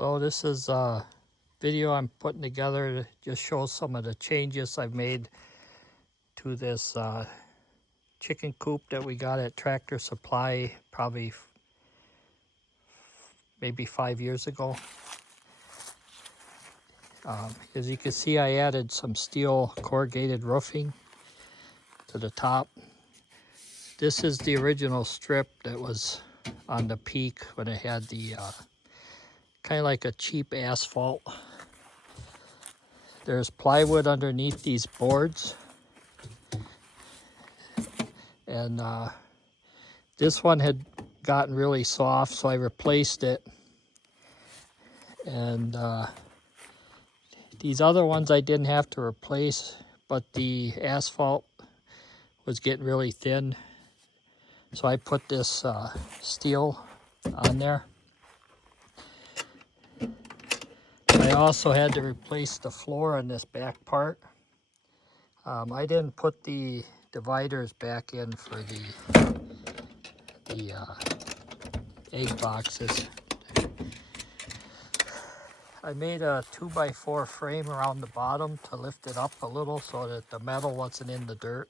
So this is a video I'm putting together to just show some of the changes I've made to this chicken coop that we got at Tractor Supply probably maybe 5 years ago. As you can see, I added some steel corrugated roofing to the top. This is the original strip that was on the peak when it had the kind of like a cheap asphalt. There's plywood underneath these boards, and this one had gotten really soft, so I replaced it. And these other ones I didn't have to replace, but the asphalt was getting really thin, so I put this steel on there. I also had to replace the floor on this back part. I didn't put the dividers back in for the egg boxes. I made a 2x4 frame around the bottom to lift it up a little so that the metal wasn't in the dirt.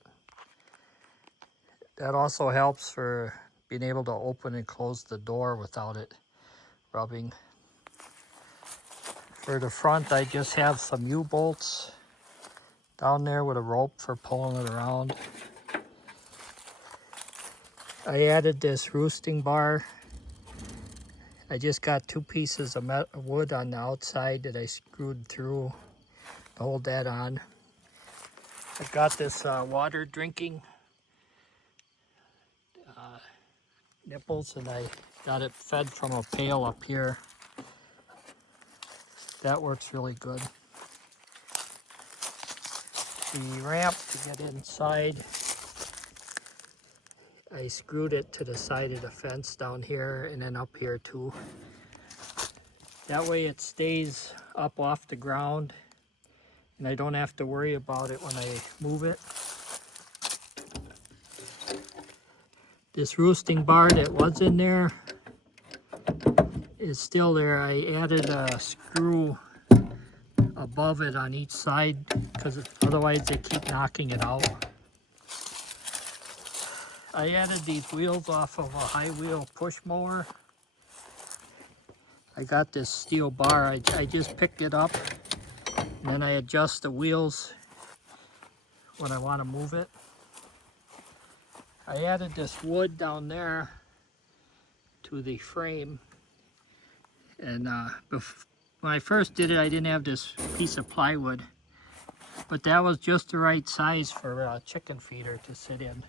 That also helps for being able to open and close the door without it rubbing. For the front, I just have some U-bolts down there with a rope for pulling it around. I added this roosting bar. I just got 2 pieces of wood on the outside that I screwed through to hold that on. I've got this water drinking nipples, and I got it fed from a pail up here. That works really good. The ramp to get inside, I screwed it to the side of the fence down here and then up here too. That way it stays up off the ground and I don't have to worry about it when I move it. This roosting bar that was in there is still there. I added a screw above it on each side because otherwise they keep knocking it out. I added these wheels off of a high wheel push mower. I got this steel bar. I just picked it up and then I adjust the wheels when I want to move it. I added this wood down there to the frame, and when I first did it I didn't have this piece of plywood, but that was just the right size for a chicken feeder to sit in.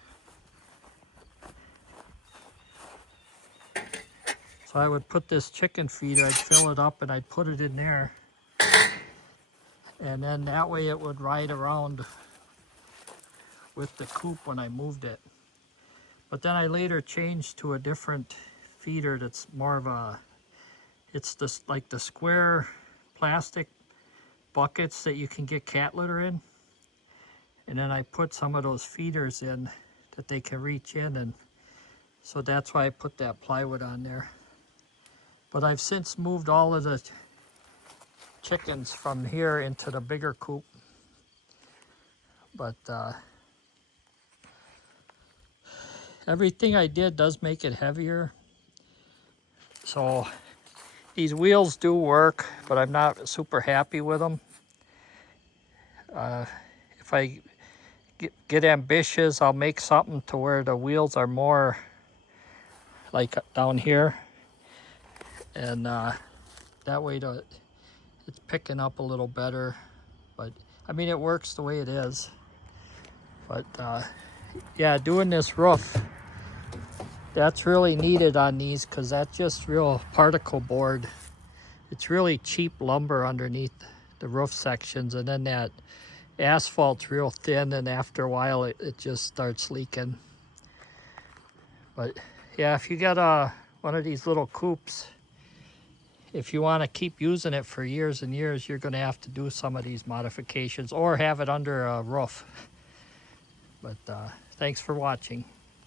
So I would put this chicken feeder, I'd fill it up and I'd put it in there, and then that way it would ride around with the coop when I moved it. But then I later changed to a different feeder that's more of a, it's this like the square plastic buckets that you can get cat litter in. And then I put some of those feeders in that they can reach in, and so that's why I put that plywood on there. But I've since moved all of the chickens from here into the bigger coop. But everything I did does make it heavier. So these wheels do work, but I'm not super happy with them. If I get ambitious, I'll make something to where the wheels are more like down here. And that way it's picking up a little better. But I mean, it works the way it is. But yeah, doing this roof, that's really needed on these because that's just real particle board. It's really cheap lumber underneath the roof sections, and then that asphalt's real thin, and after a while it just starts leaking. But yeah, if you got one of these little coops, if you want to keep using it for years and years, you're going to have to do some of these modifications or have it under a roof. But thanks for watching.